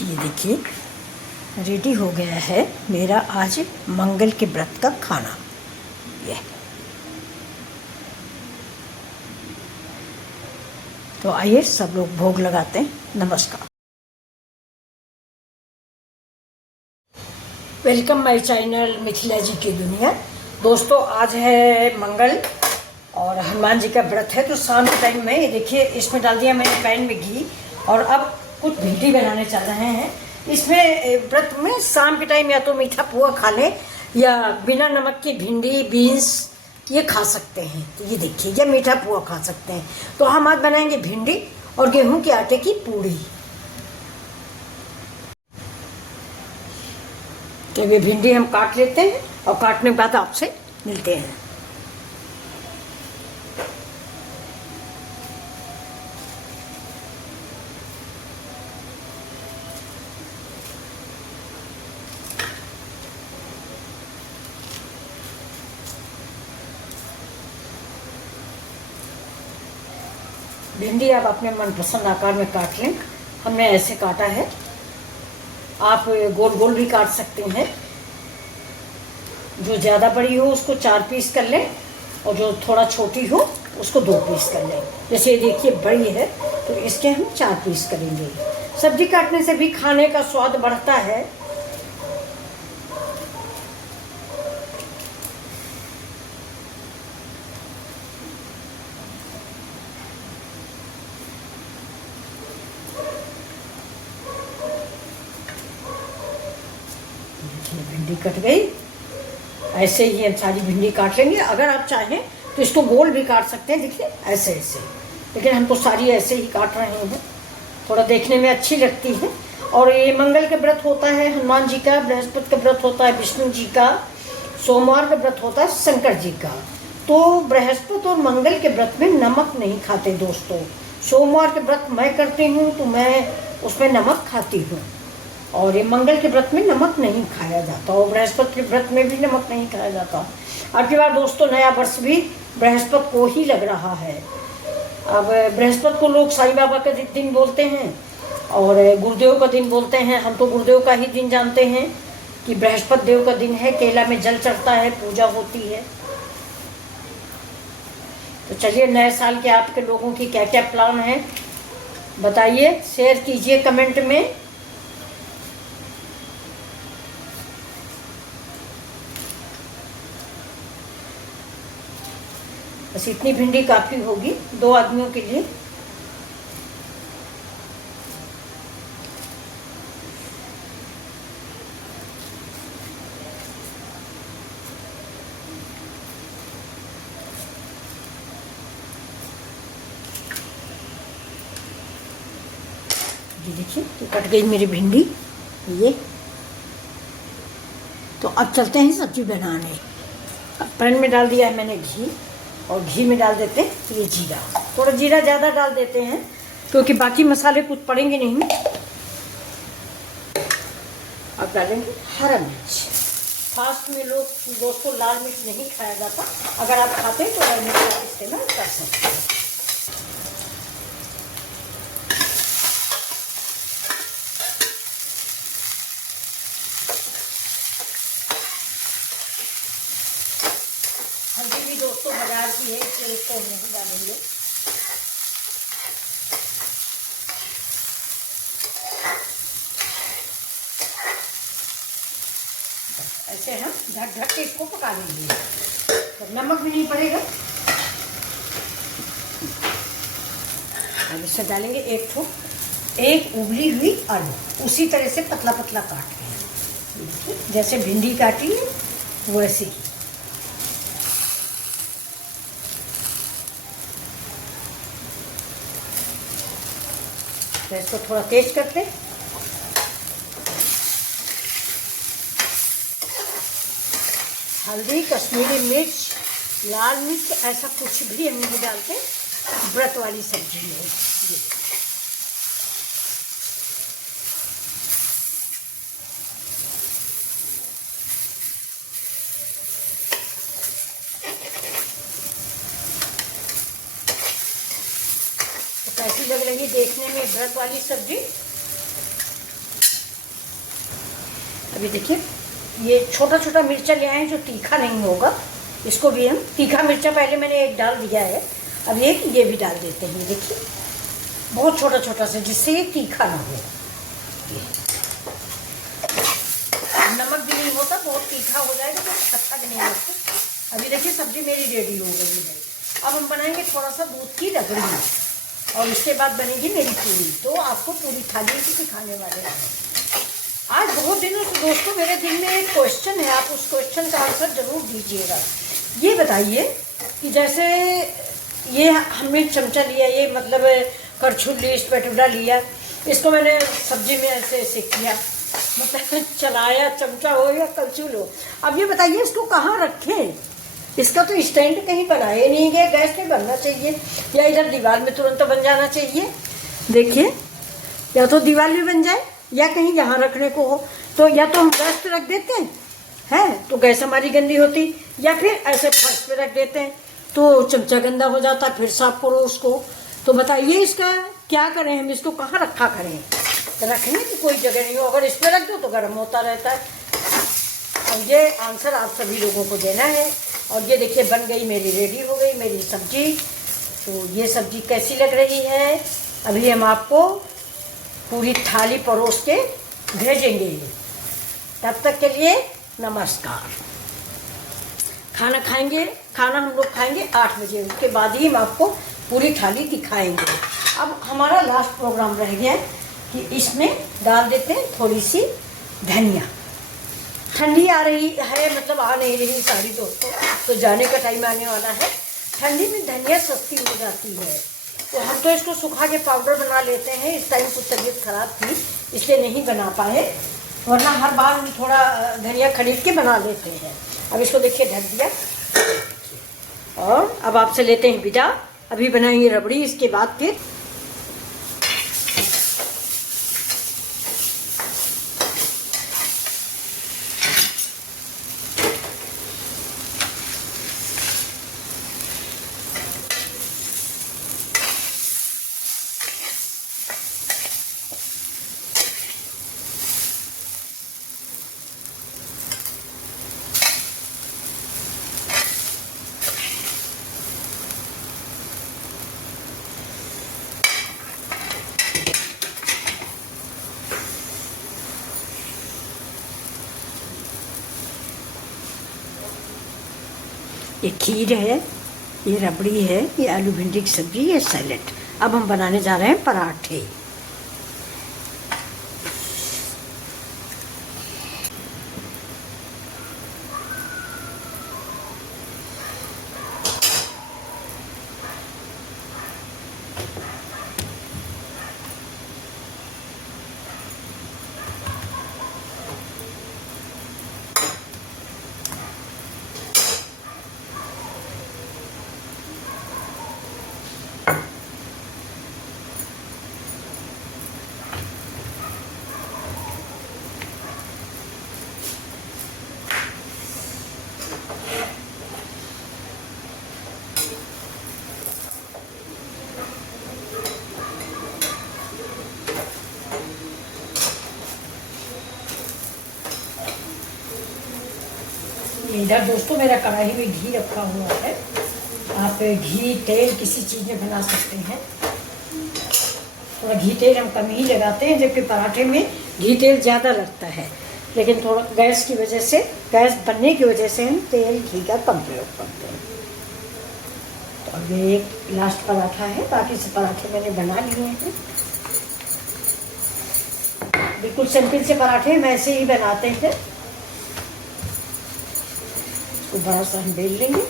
ये देखिए रेडी हो गया है मेरा आज मंगल के व्रत का खाना। ये तो आइए सब लोग भोग लगाते हैं। नमस्कार, वेलकम माय चैनल मिथिला जी की दुनिया। दोस्तों आज है मंगल और हनुमान जी का व्रत है, तो शाम के टाइम में ये देखिए इसमें डाल दिया मैंने पैन में घी और अब कुछ भिंडी बनाने चल रहे हैं। इसमें व्रत में शाम के टाइम या तो मीठा पुआ खा लें या बिना नमक की भिंडी बीन्स ये खा सकते हैं। तो ये देखिए या मीठा पुआ खा सकते हैं। तो हम आज बनाएंगे भिंडी और गेहूं के आटे की पूड़ी। तो ये भिंडी हम काट लेते हैं और काटने के बाद आपसे मिलते हैं। भिंडी आप अपने मनपसंद आकार में काट लें। हमने ऐसे काटा है, आप गोल गोल भी काट सकते हैं। जो ज़्यादा बड़ी हो उसको 4 पीस कर लें और जो थोड़ा छोटी हो उसको 2 पीस कर लें। जैसे ये देखिए बड़ी है तो इसके हम 4 पीस करेंगे। सब्जी काटने से भी खाने का स्वाद बढ़ता है। भिंडी कट गई। ऐसे ही हम सारी भिंडी काट लेंगे। अगर आप चाहें तो इसको गोल भी काट सकते हैं, देखिए ऐसे ऐसे, लेकिन हम तो सारी ऐसे ही काट रहे हैं। थोड़ा देखने में अच्छी लगती है। और ये मंगल का व्रत होता है हनुमान जी का, बृहस्पति का व्रत होता है विष्णु जी का, सोमवार का व्रत होता है शंकर जी का। तो बृहस्पति और मंगल के व्रत में नमक नहीं खाते दोस्तों। सोमवार के व्रत मैं करती हूँ तो मैं उसमें नमक खाती हूँ और ये मंगल के व्रत में नमक नहीं खाया जाता और बृहस्पति के व्रत में भी नमक नहीं खाया जाता। अब की बार दोस्तों नया वर्ष भी बृहस्पति को ही लग रहा है। अब बृहस्पति को लोग साईं बाबा का दिन बोलते हैं और गुरुदेव का दिन बोलते हैं। हम तो गुरुदेव का ही दिन जानते हैं कि बृहस्पति देव का दिन है। केला में जल चढ़ता है, पूजा होती है। तो चलिए नए साल के आपके लोगों की क्या क्या प्लान है बताइए, शेयर कीजिए कमेंट में। बस इतनी भिंडी काफ़ी होगी 2 आदमियों के लिए। ये देखिए तो कट गई मेरी भिंडी ये। तो अब चलते हैं सब्जी बनाने। पैन में डाल दिया है मैंने घी और घी में डाल देते हैं ये जीरा। थोड़ा जीरा ज़्यादा डाल देते हैं क्योंकि बाकी मसाले कुछ पड़ेंगे नहीं। अब डालेंगे हरा मिर्च। फास्ट में लोग दोस्तों लाल मिर्च नहीं खाया जाता। अगर आप खाते हैं तो लाल मिर्च का इस्तेमाल कर सकते हैं। हल्दी भी दोस्तों बाजार की है इसलिए इसको नहीं डालेंगे। ऐसे हम ढक ढक के इसको पका लेंगे। तो नमक भी नहीं पड़ेगा। अब इससे डालेंगे एक उबली हुई आलू, उसी तरह से पतला पतला काट के जैसे भिंडी काटी है वैसे ही। तो इसको थोड़ा तेज करते हैं। हल्दी, कश्मीरी मिर्च, लाल मिर्च ऐसा कुछ भी हम नहीं डालते व्रत वाली सब्जी में। तो कैसी लग रही है देखने में व्रत वाली सब्जी? अभी देखिए ये छोटा छोटा मिर्चा ले आए हैं जो तीखा नहीं होगा, इसको भी हम तीखा मिर्चा पहले मैंने एक डाल दिया है, अब ये भी डाल देते हैं। देखिए बहुत छोटा छोटा सा, जिससे ये तीखा ना हो। नमक भी नहीं होता, बहुत तीखा हो जाएगा तो अच्छा भी नहीं होता। अभी देखिए सब्जी मेरी रेडी हो गई है। अब हम बनाएंगे थोड़ा सा दूध की रबड़ी और उसके बाद बनेगी मेरी पूरी। तो आपको पूरी थाली की सिखाने वाले हैं। आज बहुत दिनों से दोस्तों मेरे दिल में एक क्वेश्चन है, आप उस क्वेश्चन का आंसर जरूर दीजिएगा। ये बताइए कि जैसे ये हमने चमचा लिया, ये मतलब करछुल ली, स्पैटुला लिया, इसको मैंने सब्जी में ऐसे ऐसे किया, मतलब चलाया, चमचा हो या करछुल हो। अब ये बताइए इसको कहाँ रखें? इसका तो स्टैंड कहीं बनाए नहीं गया, गैस पे बनना चाहिए या इधर दीवार में तुरंत बन जाना चाहिए। देखिए या तो दीवार में बन जाए या कहीं यहाँ रखने को हो, तो या तो हम गैस पे रख देते हैं तो गैस हमारी गंदी होती, या फिर ऐसे फर्श पे रख देते हैं तो चमचा गंदा हो जाता, फिर साफ करो उसको। तो बताइए इसका क्या करें, हम इसको कहाँ रखा करें? रखने की कोई जगह नहीं हो, अगर इस पर रख दो तो गर्म होता रहता है। और ये आंसर आप सभी लोगों को देना है। और ये देखिए बन गई मेरी, रेडी हो गई मेरी सब्जी। तो ये सब्जी कैसी लग रही है अभी हम आपको पूरी थाली परोस के भेजेंगे। तब तक के लिए नमस्कार। खाना हम लोग खाएंगे 8 बजे, उसके बाद ही हम आपको पूरी थाली दिखाएंगे। अब हमारा लास्ट प्रोग्राम रह गया कि इसमें डाल देते हैं थोड़ी सी धनिया। ठंडी आ रही है, मतलब आ नहीं रही सारी दोस्तों, तो जाने का टाइम आने वाला है। ठंडी में धनिया सस्ती हो जाती है, तो हम तो इसको सुखा के पाउडर बना लेते हैं। इस टाइम कुछ तबीयत खराब थी इसलिए नहीं बना पाए, वरना हर बार हम थोड़ा धनिया खरीद के बना लेते हैं। अब इसको देखिए ढक दिया और अब आपसे लेते हैं विदा। अभी बनाएंगे रबड़ी, इसके बाद फिर ये खीर है, ये रबड़ी है, ये आलू भिंडी की सब्जी, ये सैलेड। अब हम बनाने जा रहे हैं पराठे। इधर दोस्तों मेरा कढ़ाई में घी रखा हुआ है। आप घी तेल किसी चीज़ में बना सकते हैं। थोड़ा घी तेल हम कम ही लगाते हैं, जबकि पराठे में घी तेल ज़्यादा लगता है, लेकिन थोड़ा गैस की वजह से, गैस बनने की वजह से हम तेल घी का कम प्रयोग करते हैं। तो अब ये एक लास्ट पराठा है, बाकी से पराठे मैंने बना लिए हैं। बिल्कुल सिंपल से पराठे हम ऐसे ही बनाते हैं। इसको बड़ा सा हम बेल लेंगे।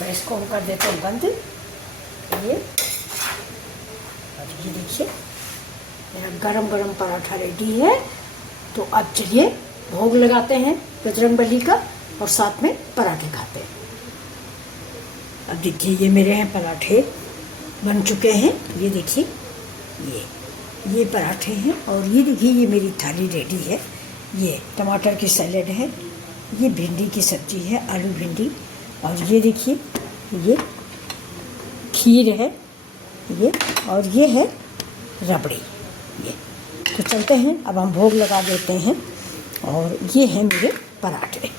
मैं इसको हम कर देते हैं बंद। ये और ये देखिए मेरा गरम गरम पराठा रेडी है। तो अब चलिए भोग लगाते हैं बजरंगबली का और साथ में पराठे खाते हैं। अब देखिए ये मेरे हैं पराठे बन चुके हैं। ये देखिए ये पराठे हैं और ये देखिए ये मेरी थाली रेडी है। ये टमाटर की सैलेड है, ये भिंडी की सब्जी है, आलू भिंडी, और ये देखिए ये खीर है ये, और ये है रबड़ी। ये तो चलते हैं अब हम भोग लगा देते हैं। और ये हैं मेरे पराठे।